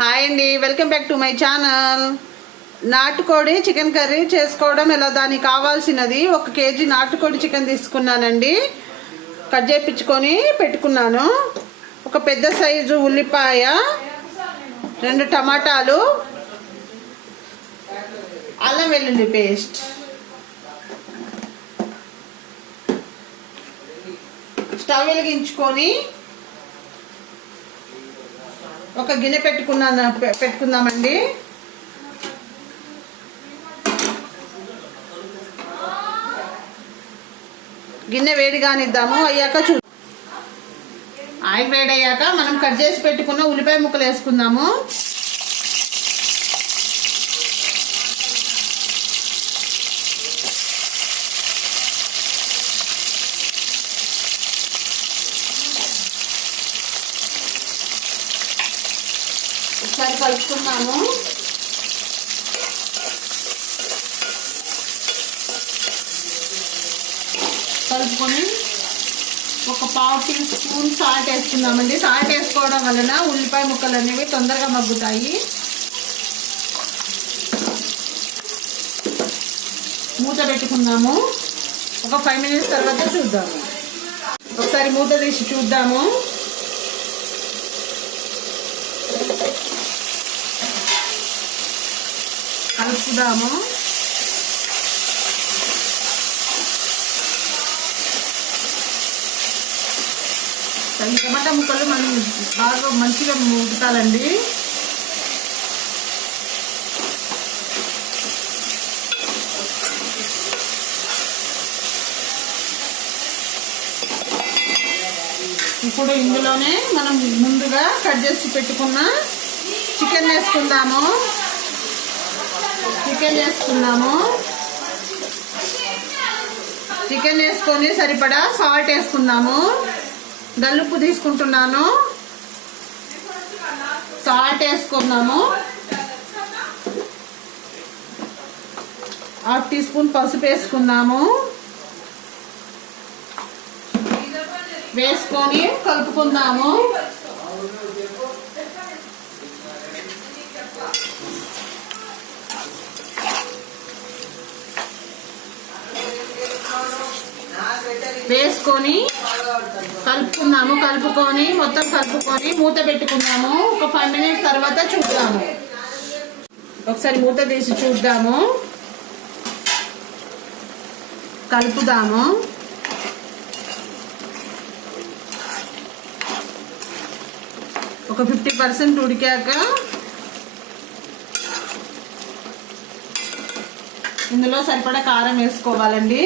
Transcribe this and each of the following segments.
Hi అండి, welcome back to my channel. నాటుకోడి chicken curry చేసుకోవడం ఎలా, దానికి కావాల్సినది 1 కేజీ నాటుకోడి చికెన్ తీసుకున్నానండి. కట్ చేయించుకొని పెట్టుకున్నాను. ఒక పెద్ద సైజు ఉల్లిపాయ, 2 టమాటాలు, అల్లం వెల్లుల్లి పేస్ట్, స్టవ్ వెలిగించుకొని ఒక గిన్నె పెట్టుకుందామండి. గిన్నె వేడిగానిద్దాము. అయ్యాక ఆయిల్ వేడయ్యాక మనం కట్ చేసి పెట్టుకున్న ఉల్లిపాయ ముక్కలు వేసుకుందాము. ఒకసారి కలుపుకున్నాము. కలుపుకొని ఒక 1/2 టీ స్పూన్ సాల్ట్ వేసుకుందామండి. సాల్ట్ వేసుకోవడం వలన ఉల్లిపాయ ముక్కలు అనేవి తొందరగా మగ్గుతాయి. మూత పెట్టుకుందాము. ఒక 5 మినిట్స్ తర్వాత చూద్దాము. ఒకసారి మూత తీసి చూద్దాము. కలుపుదాము. ఈ టమాటా ముక్కలు మనం బాగా మంచిగా ఉడకాలండి. ఇప్పుడు ఇందులోనే మనం ముందుగా కట్ చేసి పెట్టుకున్న చికెన్ వేసుకుందాము. చికెన్ వేసుకొని సరిపడా సాల్ట్ వేసుకుందాము. గల్లుప్పు తీసుకుంటున్నాను. సాల్ట్ వేసుకున్నాము. 1/2 టీ స్పూన్ పసుపు వేసుకున్నాము. వేసుకొని కలుపుకుందాము. వేసుకొని మొత్తం కలుపుకొని మూత పెట్టుకుందాము. ఒక 5 మినిట్స్ తర్వాత చూద్దాము. ఒకసారి మూత తీసి చూద్దాము. కలుపుదాము. ఒక 50% ఉడికాక ఇందులో సరిపడా కారం వేసుకోవాలండి.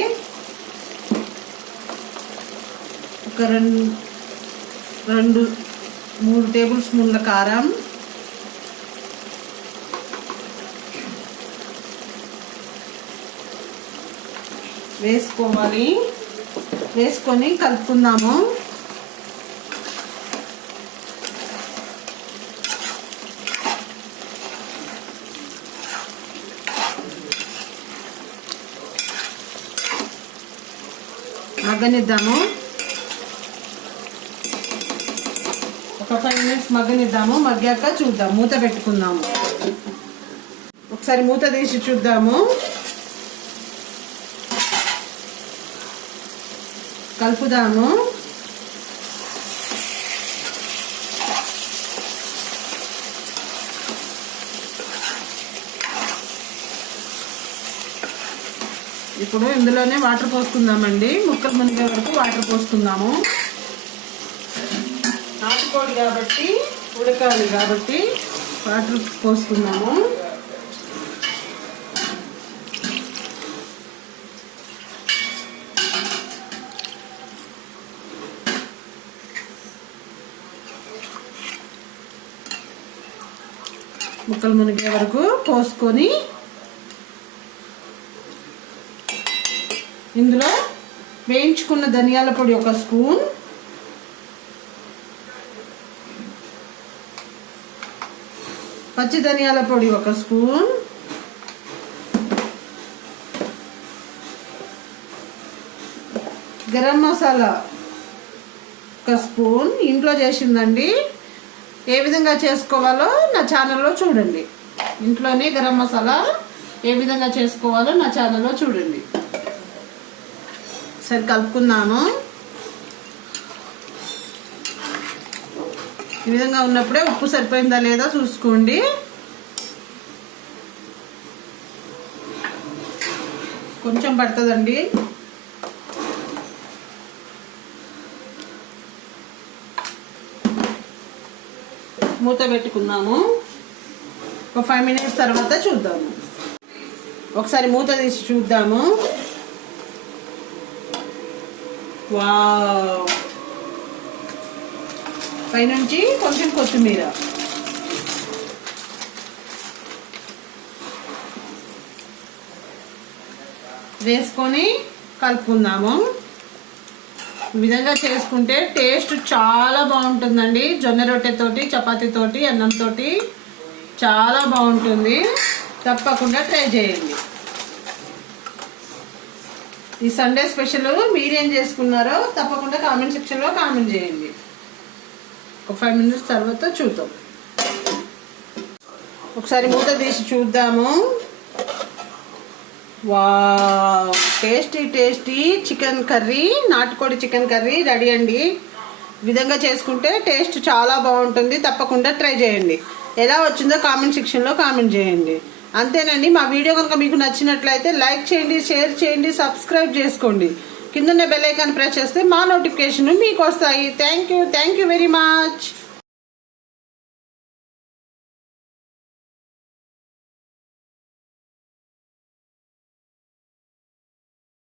ఒక 2-3 టేబుల్ స్పూన్ల కారం, వేసుకొని కలుపుకుందాము. మగ్గనిద్దాము. ఒక 5 మినిట్స్ మగ్గనిద్దాము. మగ్గాక చూద్దాం. మూత పెట్టుకుందాము. ఒకసారి మూత తీసి చూద్దాము. కలుపుదాము. ఇప్పుడు ఇందులోనే వాటర్ పోసుకుందామండి. ముక్కలు మునిగే వరకు వాటర్ పోసుకుందాము. నాటుకోడి కాబట్టి ఉడకాలి కాబట్టి వాటర్ పోసుకుందాము. ముక్కలు మునిగే వరకు పోసుకొని ఇందులో వేయించుకున్న ధనియాల పొడి 1 స్పూన్, పచ్చి ధనియాల పొడి 1 స్పూన్, గరం మసాలా 1 స్పూన్ ఇంట్లో చేసిందండి. ఏ విధంగా చేసుకోవాలో నా ఛానల్లో చూడండి. ఇంట్లోనే గరం మసాలా ఏ విధంగా చేసుకోవాలో నా ఛానల్లో చూడండి. సరే కలుపుకుందాము. ఈ విధంగా ఉన్నప్పుడే ఉప్పు సరిపోయిందా లేదా చూసుకోండి. కొంచెం పడుతుందండి. మూత పెట్టుకుందాము. ఒక 5 minutes తర్వాత చూద్దాము. ఒకసారి మూత తీసి చూద్దాము. వావ్, పైనుంచి కొంచెం కొత్తిమీర వేసుకొని కలుపుకుందాము. ఈ విధంగా చేసుకుంటే టేస్ట్ చాలా బాగుంటుందండి. జొన్న రొట్టెతోటి, చపాతీతోటి, అన్నంతోటి చాలా బాగుంటుంది. తప్పకుండా ట్రై చేయండి. ఈ సండే స్పెషల్ మీరేం చేసుకున్నారో తప్పకుండా కామెంట్ సెక్షన్లో కామెంట్ చేయండి. ఒక 5 minutes తర్వాత చూద్దాం. ఒకసారి మూత తీసి చూద్దాము. Wow, tasty tasty chicken curry, నాటుకోడి చికెన్ కర్రీ రెడీ అండి. ఈ విధంగా చేసుకుంటే టేస్ట్ చాలా బాగుంటుంది. తప్పకుండా ట్రై చేయండి. ఎలా వచ్చిందో కామెంట్ సెక్షన్లో కామెంట్ చేయండి. అంతేనండి. మా వీడియో కనుక మీకు నచ్చినట్లయితే లైక్ చేయండి, షేర్ చేయండి, సబ్స్క్రైబ్ చేసుకోండి. కిందనే బెల్ ఐకాన్ ప్రెస్ చేస్తే మా నోటిఫికేషన్ మీకు వస్తాయి. Thank you very much.